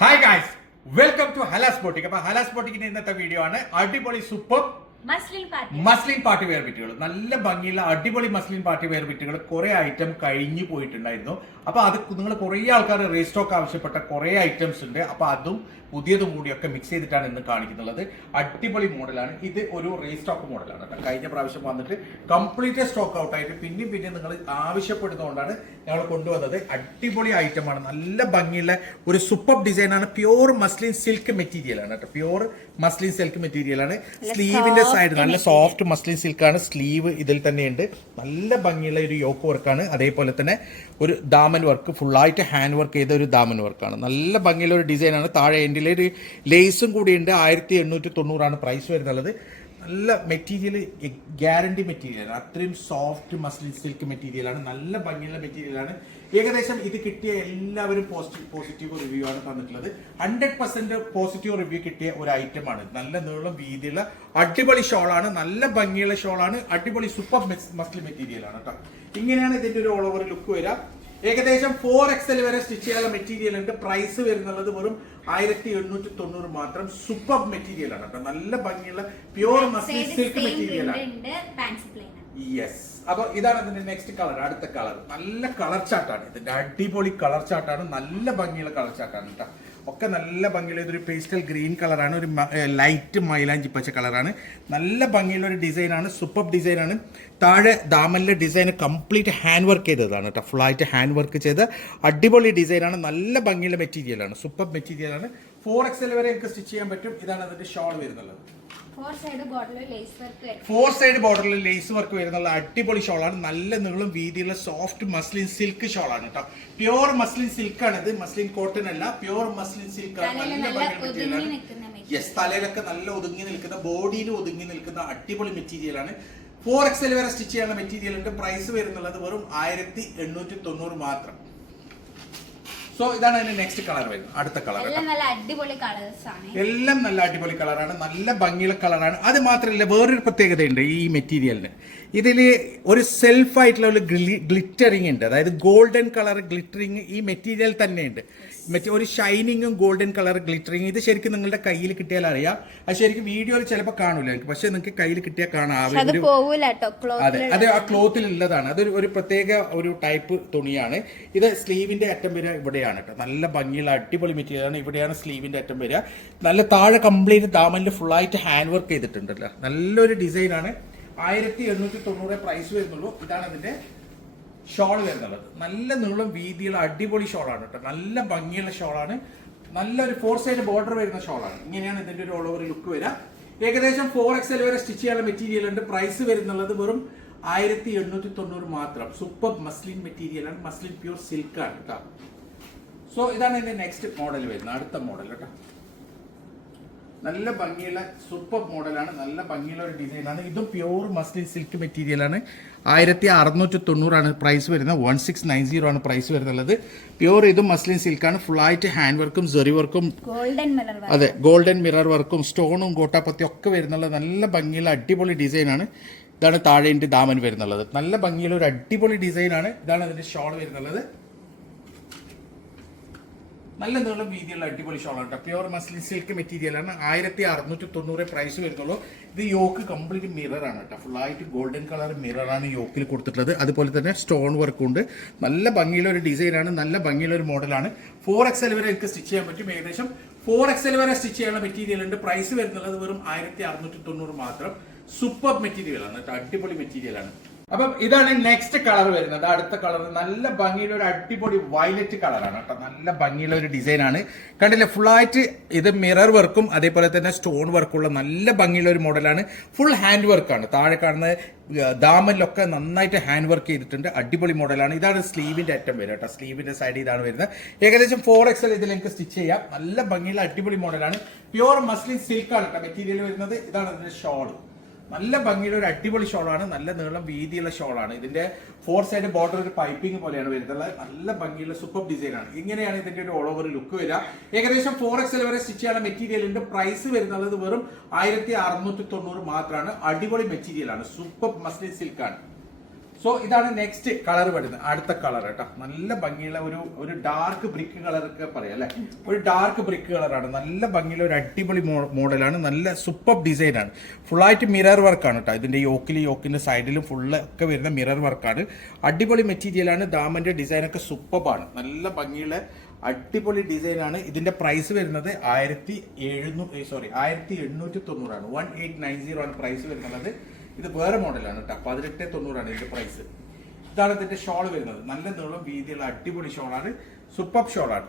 Hi guys welcome to Hala's boutique അപ്പൊ Hala's ബോട്ടിക്കിന്റെ ഇന്നത്തെ video ആണ്. അടിപൊളി സൂപ്പർ മസ്ലിൻ പാർട്ടി വെയർ ബിറ്റുകൾ നല്ല ഭംഗിയുള്ള അടിപൊളി മസ്ലിൻ പാർട്ടി വെയർ ബിറ്റുകൾ കുറെ ഐറ്റം കഴിഞ്ഞു പോയിട്ടുണ്ടായിരുന്നു. അപ്പൊ അത് നിങ്ങൾ കുറെ ആൾക്കാർ റീസ്റ്റോക്ക് ആവശ്യപ്പെട്ട കുറെ ഐറ്റംസ് ഉണ്ട്. അപ്പൊ അതും പുതിയതും കൂടിയൊക്കെ മിക്സ് ചെയ്തിട്ടാണ് ഇന്ന് കാണിക്കുന്നത്. അടിപൊളി മോഡലാണ്. ഇത് ഒരു റീസ്റ്റോക്ക് മോഡലാണ് കേട്ടോ. കഴിഞ്ഞ പ്രാവശ്യം വന്നിട്ട് കംപ്ലീറ്റ് സ്റ്റോക്ക് ഔട്ട് ആയിട്ട് പിന്നെയും പിന്നെയും നിങ്ങൾ ആവശ്യപ്പെടുന്നതുകൊണ്ടാണ് ഞങ്ങൾ കൊണ്ടുവന്നത്. അടിപൊളി ഐറ്റമാണ് നല്ല ഭംഗിയുള്ള ഒരു സൂപ്പർ ഡിസൈനാണ് പ്യൂർ മസ്ലിൻ സിൽക്ക് മെറ്റീരിയലാണ് കേട്ടോ. പ്യൂർ മസ്ലിൻ സിൽക്ക് മെറ്റീരിയലാണ് സ്ലീവിന്റെ സൈഡ് നല്ല സോഫ്റ്റ് മസ്ലിൻ സിൽക്കാണ് സ്ലീവ് ഇതിൽ തന്നെയുണ്ട്. നല്ല ഭംഗിയുള്ള ഒരു യോക്ക് വർക്കാണ് അതേപോലെ തന്നെ ഒരു ദാമൻ വർക്ക് ഫുള്ളായിട്ട് ഹാൻഡ് വർക്ക് ചെയ്ത ഒരു ദാമൻ വർക്കാണ് നല്ല ഭംഗിയുള്ള ഒരു ഡിസൈനാണ് താഴെ എൻഡിൽ ഒരു ലേസും കൂടിയുണ്ട്. ആയിരത്തി എണ്ണൂറ്റി തൊണ്ണൂറാണ് പ്രൈസ് വരുന്നുള്ളത് നല്ല മെറ്റീരിയൽ ഗ്യാരണ്ടി മെറ്റീരിയൽ ആണ്. അത്രയും സോഫ്റ്റ് മസിൽ സിൽക്ക് മെറ്റീരിയലാണ് നല്ല ഭംഗിയുള്ള മെറ്റീരിയലാണ് ഏകദേശം ഇത് കിട്ടിയ എല്ലാവരും പോസിറ്റീവ് പോസിറ്റീവ് റിവ്യൂ ആണ് തന്നിട്ടുള്ളത്. ഹൺഡ്രഡ് പെർസെന്റ് പോസിറ്റീവ് റിവ്യൂ കിട്ടിയ ഒരു ഐറ്റമാണ് നല്ല നീളം വീതിയുള്ള അടിപൊളി ഷോളാണ് നല്ല ഭംഗിയുള്ള ഷോളാണ് അടിപൊളി സൂപ്പർ മസ്ലിൻ മെറ്റീരിയലാണ് കേട്ടോ ഇങ്ങനെയാണ് ഇതിന്റെ ഒരു ഓൾ ഓവർ ലുക്ക് വരിക. ഏകദേശം ഫോർ എക്സൽ വരെ സ്റ്റിച്ച് ചെയ്യാനുള്ള മെറ്റീരിയൽ ഉണ്ട്. പ്രൈസ് വരുന്നുള്ളത് വെറും ആയിരത്തി എണ്ണൂറ്റി തൊണ്ണൂറ് മാത്രം സൂപ്പർ മെറ്റീരിയൽ ആണ് കേട്ടോ. നല്ല ഭംഗിയുള്ള പ്യൂർ മസ്ലിൻ സിൽക്ക് മെറ്റീരിയൽ ആണ്. യെസ് അപ്പൊ ഇതാണ് ഇതിന്റെ നെക്സ്റ്റ് കളർ അടുത്ത കളർ നല്ല കളർ ചാട്ടാണ് ഇതിന്റെ അടിപൊളി കളർ ചാട്ടാണ് നല്ല ഭംഗിയുള്ള കളർ ചാട്ടാണ് കേട്ടോ. ഒക്കെ നല്ല ഭംഗിയുള്ള ഇതൊരു പേസ്റ്റൽ ഗ്രീൻ കളറാണ് ഒരു ലൈറ്റ് മൈലാഞ്ചി പച്ച കളറാണ് നല്ല ഭംഗിയുള്ള ഒരു ഡിസൈനാണ് സൂപ്പർ ഡിസൈനാണ് താഴെ ദാമലിലെ ഡിസൈൻ കംപ്ലീറ്റ് ഹാൻഡ് വർക്ക് ചെയ്തതാണ് കേട്ടോ ഫുള്ളായിട്ട് ഹാൻഡ് വർക്ക് ചെയ്ത് അടിപൊളി ഡിസൈനാണ് നല്ല ഭംഗിയുള്ള മെറ്റീരിയലാണ് സൂപ്പർ മെറ്റീരിയലാണ് ഫോർ എക്സൽ വരെ എനിക്ക് സ്റ്റിച്ച് ചെയ്യാൻ പറ്റും. ഇതാണ് അതിന്റെ ഷോൾ വരുന്നുള്ളത്. ഫോർ സൈഡ് ബോർഡറിൽ ലേസ് വർക്ക് വരുന്നുള്ള അടിപൊളി ഷോളാണ് നല്ല നീളം വീതിയുള്ള സോഫ്റ്റ് മസ്ലിൻ സിൽക്ക് ഷോളാണ് കേട്ടോ പ്യുവർ മസ്ലിൻ സിൽക്ക് ആണ് ഇത്. മസ്ലിൻ കോട്ടൺ അല്ല. പ്യുവർ മസ്ലിൻ സിൽക്ക് നല്ല യെസ് തലയിലൊക്കെ നല്ല ഒതുങ്ങി നിൽക്കുന്ന ബോഡിയിൽ ഒതുങ്ങി നിൽക്കുന്ന അടിപൊളി മെറ്റീരിയലാണ് ഫോർ എക്സൽ വരെ സ്റ്റിച്ച് ചെയ്യാനുള്ള മെറ്റീരിയലിന്റെ പ്രൈസ് വരുന്നുള്ളത് വെറും ആയിരത്തി എണ്ണൂറ്റി തൊണ്ണൂറ് മാത്രം. സോ ഇതാണ് അതിന്റെ നെക്സ്റ്റ് കളർ വരുന്നത്. അടുത്ത കളർ നല്ല അടിപൊളി കളേഴ്സ് ആണ്. എല്ലാം നല്ല അടിപൊളി കളറാണ് നല്ല ഭംഗിയുള്ള കളറാണ് അത് മാത്രമല്ല വേറൊരു പ്രത്യേകതയുണ്ട് ഈ മെറ്റീരിയലിന് ഇതിൽ ഒരു സെൽഫായിട്ടുള്ള ഒരു ഗ്ലിറ്ററിങ് ഉണ്ട്. അതായത് ഗോൾഡൻ കളർ ഗ്ലിറ്ററിങ് ഈ മെറ്റീരിയൽ തന്നെയുണ്ട്. മറ്റേ ഒരു ഷൈനിങ്ങും ഗോൾഡൻ കളർ ഗ്ലിറ്ററിങ് ഇത് ശരിക്കും നിങ്ങളുടെ കയ്യിൽ കിട്ടിയാൽ അറിയാം. അത് ശരിക്കും വീഡിയോയിൽ ചിലപ്പോൾ കാണൂല. എനിക്ക് പക്ഷെ നിങ്ങൾക്ക് കയ്യിൽ കിട്ടിയാൽ കാണാം. അതെ അത് ആ ക്ലോത്തിൽ ഉള്ളതാണ്. അതൊരു ഒരു പ്രത്യേക ഒരു ടൈപ്പ് തുണിയാണ്. ഇത് സ്ലീവിന്റെ അറ്റം വരിക ഇവിടെയാണ് കേട്ടോ നല്ല ഭംഗിയുള്ള അടിപൊളി മെറ്റീരിയലാണ് ഇവിടെയാണ് സ്ലീവിന്റെ അറ്റം വരിക. നല്ല താഴെ കംപ്ലീറ്റ് ദാമനിൽ ഫുള്ളായിട്ട് ഹാൻഡ് വർക്ക് ചെയ്തിട്ടുണ്ടല്ലോ. നല്ലൊരു ഡിസൈനാണ് ആയിരത്തി എണ്ണൂറ്റി തൊണ്ണൂറ് പ്രൈസ് വരുന്നുള്ളൂ. ഇതാണ് അതിന്റെ ഷോൾ വരുന്നുള്ളത് നല്ല നീളം വീതിയുള്ള അടിപൊളി ഷോളാണ് കേട്ടോ. നല്ല ഭംഗിയുള്ള ഷോളാണ് നല്ലൊരു ഫോർ സൈഡ് ബോർഡർ വരുന്ന ഷോളാണ് ഇങ്ങനെയാണ് ഇതിന്റെ ഒരു ഓൾ ഓവർ ലുക്ക് വരിക. ഏകദേശം ഫോർ എക്സൽ വരെ സ്റ്റിച്ച് ചെയ്യാനുള്ള മെറ്റീരിയൽ ഉണ്ട്. പ്രൈസ് വരുന്നുള്ളത് വെറും ആയിരത്തി എണ്ണൂറ്റി തൊണ്ണൂറ് മാത്രം. സൂപ്പർ മസ്ലിൻ മെറ്റീരിയൽ ആണ്. മസ്ലിൻ പ്യൂർ സിൽക്ക് ആണ് കേട്ടോ. സോ ഇതാണ് ഇതിന്റെ നെക്സ്റ്റ് മോഡൽ വരുന്നത്. അടുത്ത മോഡൽ കേട്ടോ. നല്ല ഭംഗിയുള്ള സൂപ്പർ മോഡലാണ് നല്ല ഭംഗിയുള്ള ഒരു ഡിസൈനാണ് ഇതും പ്യൂർ മസ്ലിൻ സിൽക്ക് മെറ്റീരിയലാണ് ആയിരത്തി അറുന്നൂറ്റി തൊണ്ണൂറാണ് പ്രൈസ് വരുന്നത്. വൺ സിക്സ് നയൻ സീറോ ആണ്. പ്രൈസ് വരുന്നുള്ളത് പ്യൂർ ഇതും മസ്ലിൻ സിൽക്കാണ് ഫുള്ളായിട്ട് ഹാൻഡ് വർക്കും ജെറി വർക്കും അതെ ഗോൾഡൻ മിറർ വർക്കും സ്റ്റോണും കോട്ടാപ്പത്തി ഒക്കെ വരുന്നുള്ള നല്ല ഭംഗിയുള്ള അടിപൊളി ഡിസൈനാണ് ഇതാണ് താഴെ ദാമൻ വരുന്നുള്ളത്. നല്ല ഭംഗിയുള്ള ഒരു അടിപൊളി ഡിസൈനാണ് ഇതാണ് അതിന്റെ ഷോൾ വരുന്നുള്ളത്. നല്ല നീളം വീതിയുള്ള അടിപൊളി ഷോളാണ് കേട്ടോ പ്യുവർ മസ്ലിൻ സിൽക്ക് മെറ്റീരിയലാണ് ആയിരത്തി അറുന്നൂറ്റി തൊണ്ണൂറ് പ്രൈസ് വരുന്നുള്ളൂ. ഇത് യോക്ക് കംപ്ലീറ്റ് മിററാണ് കേട്ടോ ഫുള്ളായിട്ട് ഗോൾഡൻ കളർ മിററാണ് യോക്കിൽ കൊടുത്തിട്ടുള്ളത്. അതുപോലെ തന്നെ സ്റ്റോൺ വർക്ക് ഉണ്ട്. നല്ല ഭംഗിയുള്ള ഒരു ഡിസൈനാണ് നല്ല ഭംഗിയുള്ള ഒരു മോഡലാണ് ഫോർ എക്സൽ വരെ എനിക്ക് സ്റ്റിച്ച് ചെയ്യാൻ പറ്റും. ഏകദേശം ഫോർ എക്സൽ വരെ സ്റ്റിച്ച് ചെയ്യാനുള്ള മെറ്റീരിയൽ ഉണ്ട്. പ്രൈസ് വരുന്നുള്ളത് വെറും ആയിരത്തി അറുന്നൂറ്റി തൊണ്ണൂറ് മാത്രം. സൂപ്പർ മെറ്റീരിയലാണ് കേട്ടോ അടിപൊളി മെറ്റീരിയൽ ആണ്. അപ്പം ഇതാണ് നെക്സ്റ്റ് കളർ വരുന്നത്. അടുത്ത കളർ നല്ല ഭംഗിയുള്ള ഒരു അടിപൊളി വയലറ്റ് കളറാണ് കേട്ടോ. നല്ല ഭംഗിയുള്ള ഒരു ഡിസൈൻ ആണ്. കണ്ടില്ലേ ആയിട്ട് ഇത് മിറർ വർക്കും അതേപോലെ തന്നെ സ്റ്റോൺ വർക്കുള്ള നല്ല ഭംഗിയുള്ള ഒരു മോഡലാണ് ഫുൾ ഹാൻഡ് വർക്കാണ് താഴെ കാണുന്ന ദാമനിലൊക്കെ നന്നായിട്ട് ഹാൻഡ് വർക്ക് ചെയ്തിട്ടുണ്ട്. അടിപൊളി മോഡലാണ് ഇതാണ് സ്ലീവിന്റെ അറ്റം വരിക കേട്ടോ. സ്ലീവിന്റെ സൈഡ് ഇതാണ് വരുന്നത്. ഏകദേശം ഫോർ എക്സൽ ഇതിൽ എനിക്ക് സ്റ്റിച്ച് ചെയ്യാം. നല്ല ഭംഗിയുള്ള അടിപൊളി മോഡലാണ് പ്യുവർ മസ്ലിൻ സിൽക്കാണ് കേട്ടോ മെറ്റീരിയൽ വരുന്നത്. ഇതാണ് ഇതിന്റെ ഷോൾ നല്ല ഭംഗിയുടെ ഒരു അടിപൊളി ഷോളാണ്. നല്ല നീളം വീതിയുള്ള ഷോളാണ്. ഇതിന്റെ ഫോർ സൈഡ് ബോർഡർ ഒരു പൈപ്പിംഗ് പോലെയാണ് വരുന്നത്. നല്ല ഭംഗിയുള്ള സൂപ്പർ ഡിസൈനാണ് ഇങ്ങനെയാണ് ഇതിന്റെ ഒരു ഓൾ ഓവർ ലുക്ക് വരിക. ഏകദേശം ഫോർ എക്സൽ വരെ സ്റ്റിച്ച് ചെയ്യുന്ന മെറ്റീരിയലിന്റെ പ്രൈസ് വരുന്നത് വെറും ആയിരത്തി അറുന്നൂറ്റി തൊണ്ണൂറ് മാത്രമാണ്. അടിപൊളി മെറ്റീരിയലാണ് സൂപ്പർ മസ്ലിൻ സിൽക്കാണ് സോ ഇതാണ് നെക്സ്റ്റ് കളർ വരുന്നത്. അടുത്ത കളർ കേട്ടോ. നല്ല ഭംഗിയുള്ള ഒരു ഒരു ഡാർക്ക് ബ്രിക്ക് കളർ ഒക്കെ പറയാം അല്ലെ? ഒരു ഡാർക്ക് ബ്രിക്ക് കളറാണ് നല്ല ഭംഗിയുള്ള ഒരു അടിപൊളി മോഡലാണ്. നല്ല സൂപ്പർ ഡിസൈൻ ആണ്. ഫുള്ളായിട്ട് മിറർ വർക്കാണ് കേട്ടോ ഇതിന്റെ യോക്കിൽ യോക്കിന്റെ സൈഡിലും ഫുള്ള് ഒക്കെ വരുന്ന മിറർ വർക്കാണ് അടിപൊളി മെറ്റീരിയലാണ് ഒക്കെ സൂപ്പറാണ് നല്ല ഭംഗിയുള്ള അടിപൊളി ഡിസൈൻ ആണ്. ഇതിന്റെ പ്രൈസ് വരുന്നത് ആയിരത്തി എഴുന്നൂറ് സോറി ആയിരത്തി എണ്ണൂറ്റി തൊണ്ണൂറാണ്. വൺ എയ്റ്റ് നയൻ സീറോ ആണ് പ്രൈസ് വരുന്നത്. ഇത് വേറെ മോഡലാണ് കേട്ടോ പതിനെട്ട് തൊണ്ണൂറാണ് ഇതിന്റെ പ്രൈസ് ഇതാണ് ഇതിന്റെ ഷോൾ വരുന്നത്. നല്ല നീളം വീതിയുള്ള അടിപൊളി ഷോളാണ് സൂപ്പർ ഷോളാണ്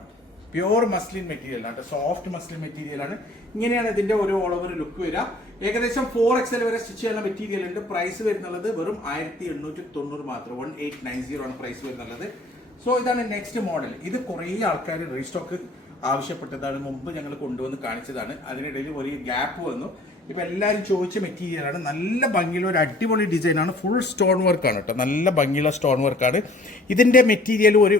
പ്യുവർ മസ്ലിൻ മെറ്റീരിയൽ ആണ് സോഫ്റ്റ് മസ്ലിൻ മെറ്റീരിയൽ ആണ്. ഇങ്ങനെയാണ് ഇതിന്റെ ഒരു ഓൾ ഓവർ ലുക്ക് വരിക. ഏകദേശം ഫോർ എക്സൽ വരെ സ്റ്റിച്ച് ചെയ്യുന്ന മെറ്റീരിയൽ ഉണ്ട്. പ്രൈസ് വരുന്നത് വെറും ആയിരത്തി എണ്ണൂറ്റി തൊണ്ണൂറ് മാത്രം. വൺ എയ്റ്റ് നയൻ സീറോ ആണ് പ്രൈസ് വരുന്നത് സോ ഇതാണ് നെക്സ്റ്റ് മോഡൽ ഇത് കുറേ ആൾക്കാർ റീസ്റ്റോക്ക് ആവശ്യപ്പെട്ടതാണ്. മുമ്പ് ഞങ്ങൾ കൊണ്ടുവന്ന് കാണിച്ചതാണ്. അതിനിടയിൽ ഒരു ഗ്യാപ്പ് വന്നു. ഇപ്പൊ എല്ലാവരും ചോദിച്ച മെറ്റീരിയലാണ് നല്ല ഭംഗിയുള്ള ഒരു അടിപൊളി ഡിസൈനാണ് ഫുൾ സ്റ്റോൺ വർക്കാണ് കേട്ടോ നല്ല ഭംഗിയുള്ള സ്റ്റോൺ വർക്കാണ് ഇതിന്റെ മെറ്റീരിയൽ ഒരു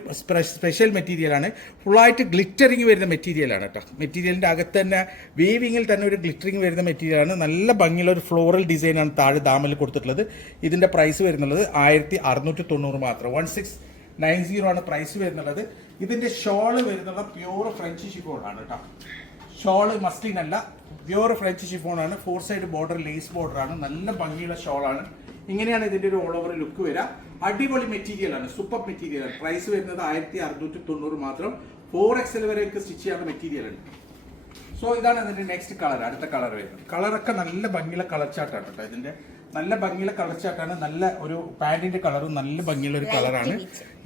സ്പെഷ്യൽ മെറ്റീരിയലാണ് ഫുള്ളായിട്ട് ഗ്ലിറ്ററിങ് വരുന്ന മെറ്റീരിയലാണ് കേട്ടോ മെറ്റീരിയലിന്റെ അകത്ത് തന്നെ വീവിങ്ങിൽ തന്നെ ഒരു ഗ്ലിറ്ററിങ് വരുന്ന മെറ്റീരിയലാണ് നല്ല ഭംഗിയുള്ള ഒരു ഫ്ലോറൽ ഡിസൈനാണ് താഴെ ദാമിൽ കൊടുത്തിട്ടുള്ളത്. ഇതിന്റെ പ്രൈസ് വരുന്നുള്ളത് ആയിരത്തി അറുന്നൂറ്റി തൊണ്ണൂറ് മാത്രം. വൺ സിക്സ് നയൻ സീറോ ആണ് പ്രൈസ് വരുന്നുള്ളത്. ഇതിന്റെ ഷോൾ വരുന്നത് പ്യൂർ ഫ്രഞ്ച് ഷിപ്പോളാണ് കേട്ടോ ഷോൾ മസ്ലിൻ അല്ല പ്യൂർ ഫ്രഞ്ച് ഷിഫോൺ ആണ് ഫോർ സൈഡ് ബോർഡർ ലേസ് ബോർഡറാണ് നല്ല ഭംഗിയുള്ള ഷോളാണ് ഇങ്ങനെയാണ് ഇതിന്റെ ഒരു ഓൾ ഓവർ ലുക്ക് വരിക. അടിപൊളി മെറ്റീരിയലാണ് സൂപ്പർ മെറ്റീരിയൽ ആണ്. പ്രൈസ് വരുന്നത് ആയിരത്തി അറുന്നൂറ്റി തൊണ്ണൂറ് മാത്രം ഫോർ എക്സൽ വരെയൊക്കെ സ്റ്റിച്ച് ചെയ്യാനുള്ള മെറ്റീരിയൽ ഉണ്ട് സോ ഇതാണ് ഇതിന്റെ നെക്സ്റ്റ് കളർ അടുത്ത കളർ വരുന്നത്. കളറൊക്കെ നല്ല ഭംഗിയുള്ള കളർ ചാർട്ടാണ് കേട്ടോ ഇതിന്റെ. നല്ല ഭംഗിയുള്ള കളർ ചേട്ടാണ്. നല്ല ഒരു പാന്റിന്റെ കളറും നല്ല ഭംഗിയുള്ള ഒരു കളറാണ്.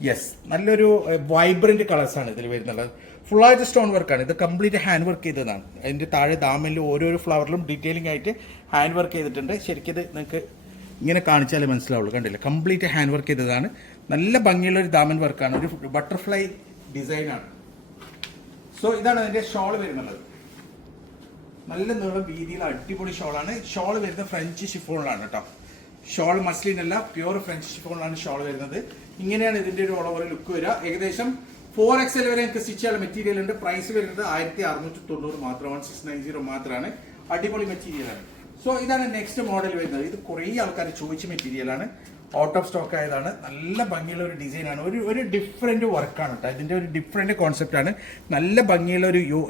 യെസ് നല്ലൊരു വൈബ്രന്റ് കളേഴ്സ് ആണ് ഇതിൽ വരുന്നത്. ഫുള്ളായിട്ട് സ്റ്റോൺ വർക്കാണ് ഇത് കംപ്ലീറ്റ് ഹാൻഡ് വർക്ക് ചെയ്തതാണ്. അതിന്റെ താഴെ ദാമിൽ ഓരോ ഫ്ലവറിലും ഡീറ്റെയിലിംഗ് ആയിട്ട് ഹാൻഡ് വർക്ക് ചെയ്തിട്ടുണ്ട്. ശരിക്കും ഇത് നിങ്ങൾക്ക് ഇങ്ങനെ കാണിച്ചാലേ മനസ്സിലാവുള്ളൂ. കണ്ടില്ല? കംപ്ലീറ്റ് ഹാൻഡ് വർക്ക് ചെയ്തതാണ്. നല്ല ഭംഗിയുള്ള ഒരു ദാമൻ വർക്കാണ് ഒരു ബട്ടർഫ്ലൈ ഡിസൈനാണ് സോ ഇതാണ് അതിന്റെ ഷോൾ വരുന്നത്. നല്ല നീളം വീതിയിൽ അടിപൊളി ഷോളാണ്. ഷോൾ വരുന്നത് ഫ്രഞ്ച് ഷിഫോണിലാണ് കേട്ടോ. ഷോൾ മസ്ലിൻ അല്ല പ്യൂർ ഫ്രഞ്ച് ഷിഫോണിലാണ് ഷോൾ വരുന്നത്. ഇങ്ങനെയാണ് ഇതിന്റെ ഒരു ഓളവർ ലുക്ക് വരിക. ഏകദേശം ഫോർ എക്സൽ വരെ എനിക്ക് സ്റ്റിച്ച് ചെയ്യാൻ മെറ്റീരിയൽ ഉണ്ട്. പ്രൈസ് വരുന്നത് ആയിരത്തി അറുന്നൂറ്റി തൊണ്ണൂറ് മാത്രം വൺ സിക്സ് നയൻ സീറോ മാത്രമാണ്. അടിപൊളി മെറ്റീരിയലാണ് സോ ഇതാണ് നെക്സ്റ്റ് മോഡൽ വരുന്നത്. ഇത് കുറേ ആൾക്കാർ ചോദിച്ച മെറ്റീരിയലാണ് ഔട്ട് ഓഫ് സ്റ്റോക്ക് ആയതാണ്. നല്ല ഭംഗിയുള്ള ഒരു ഡിസൈനാണ് ഒരു ഒരു ഡിഫറെന്റ് വർക്കാണ് കേട്ടോ ഇതിന്റെ ഒരു ഡിഫറെന്റ് കോൺസെപ്റ്റ് ആണ്. നല്ല ഭംഗിയുള്ള ഒരു യു-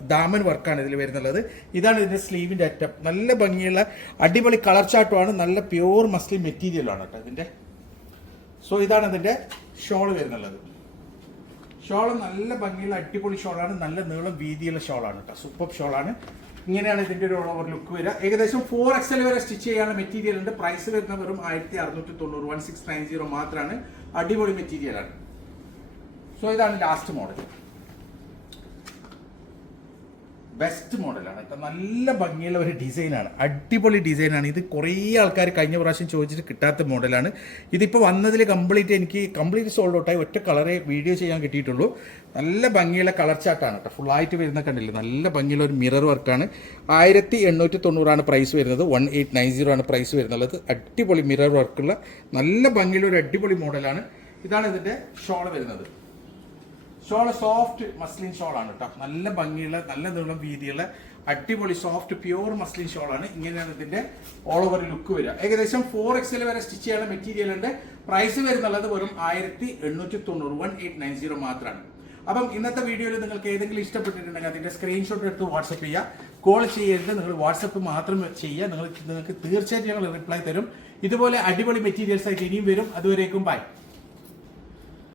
ദാമൻ വർക്കാണ് ഇതിൽ വരുന്നുള്ളത്. ഇതാണ് ഇതിന്റെ സ്ലീവിന്റെ അറ്റം നല്ല ഭംഗിയുള്ള അടിപൊളി കളർ ചാട്ടുമാണ് നല്ല പ്യൂർ മസ്ലിൻ മെറ്റീരിയലാണ് കേട്ടോ ഇതിന്റെ. സോ ഇതാണ് ഇതിന്റെ ഷോൾ വരുന്നുള്ളത്. ഷോൾ നല്ല ഭംഗിയുള്ള അടിപൊളി ഷോളാണ് നല്ല നീളം വീതിയുള്ള ഷോളാണ് കേട്ടോ സൂപ്പർ ഷോളാണ് ഇങ്ങനെയാണ് ഇതിന്റെ ഒരു ഓവർ ലുക്ക് വരിക. ഏകദേശം ഫോർ എക്സൽ വരെ സ്റ്റിച്ച് ചെയ്യാനുള്ള ഉണ്ട്. പ്രൈസ് വരുന്ന വെറും ആയിരത്തി അറുന്നൂറ്റി തൊണ്ണൂറ് വൺ സിക്സ് നയൻ സീറോ മാത്രമാണ് അടിപൊളി മെറ്റീരിയലാണ് സോ ഇതാണ് ലാസ്റ്റ് മോഡൽ ബെസ്റ്റ് മോഡലാണ് ഇപ്പം നല്ല ഭംഗിയുള്ള ഒരു ഡിസൈനാണ് അടിപൊളി ഡിസൈനാണ് ഇത് കുറേ ആൾക്കാർ കഴിഞ്ഞ പ്രാവശ്യം ചോദിച്ചിട്ട് കിട്ടാത്ത മോഡലാണ് ഇതിപ്പോൾ വന്നതിൽ കംപ്ലീറ്റ് എനിക്ക് കംപ്ലീറ്റ് സോൾഡ് ഔട്ടായി ഒറ്റ കളറേ വീഡിയോ ചെയ്യാൻ കിട്ടിയിട്ടുള്ളൂ. നല്ല ഭംഗിയുള്ള കളർ ചാട്ടാണ് കേട്ടോ. ഫുള്ളായിട്ട് വരുന്ന കണ്ടില്ലേ? നല്ല ഭംഗിയുള്ള ഒരു മിറർ വർക്കാണ് ആയിരത്തി എണ്ണൂറ്റി തൊണ്ണൂറാണ് പ്രൈസ് വരുന്നത്. വൺ എയ്റ്റ് നയൻ സീറോ ആണ് പ്രൈസ് വരുന്നത് അടിപൊളി മിറർ വർക്കുള്ള നല്ല ഭംഗിയുള്ള ഒരു അടിപൊളി മോഡലാണ് ഇതാണ് ഇതിന്റെ ഷോൾ വരുന്നത്. ഷോൾ സോഫ്റ്റ് മസ്ലിൻ ഷോളാണ് കേട്ടോ. നല്ല ഭംഗിയുള്ള നല്ല നീളം വീതിയുള്ള അടിപൊളി സോഫ്റ്റ് പ്യൂർ മസ്ലിൻ ഷോളാണ്. ഇങ്ങനെയാണ് ഇതിന്റെ ഓൾ ഓവർ ലുക്ക് വരിക. ഏകദേശം ഫോർ എക്സൽ വരെ സ്റ്റിച്ച് ചെയ്യാനുള്ള മെറ്റീരിയൽ ഉണ്ട്. പ്രൈസ് വരുന്നുള്ളത് വെറും ആയിരത്തി എണ്ണൂറ്റി തൊണ്ണൂറ് വൺ എയ്റ്റ് നയൻ സീറോ മാത്രമാണ് അപ്പം ഇന്നത്തെ വീഡിയോയിൽ നിങ്ങൾക്ക് ഏതെങ്കിലും ഇഷ്ടപ്പെട്ടിട്ടുണ്ടെങ്കിൽ അതിന്റെ സ്ക്രീൻഷോട്ട് എടുത്ത് വാട്സപ്പ് ചെയ്യുക കോൾ ചെയ്യരുത്. നിങ്ങൾ വാട്സപ്പ് മാത്രം ചെയ്യുക നിങ്ങൾ നിങ്ങൾക്ക് തീർച്ചയായിട്ടും ഞങ്ങൾ റിപ്ലൈ തരും. ഇതുപോലെ അടിപൊളി മെറ്റീരിയൽസ് ആയിട്ട് ഇനിയും വരും. അതുവരേക്കും ബൈ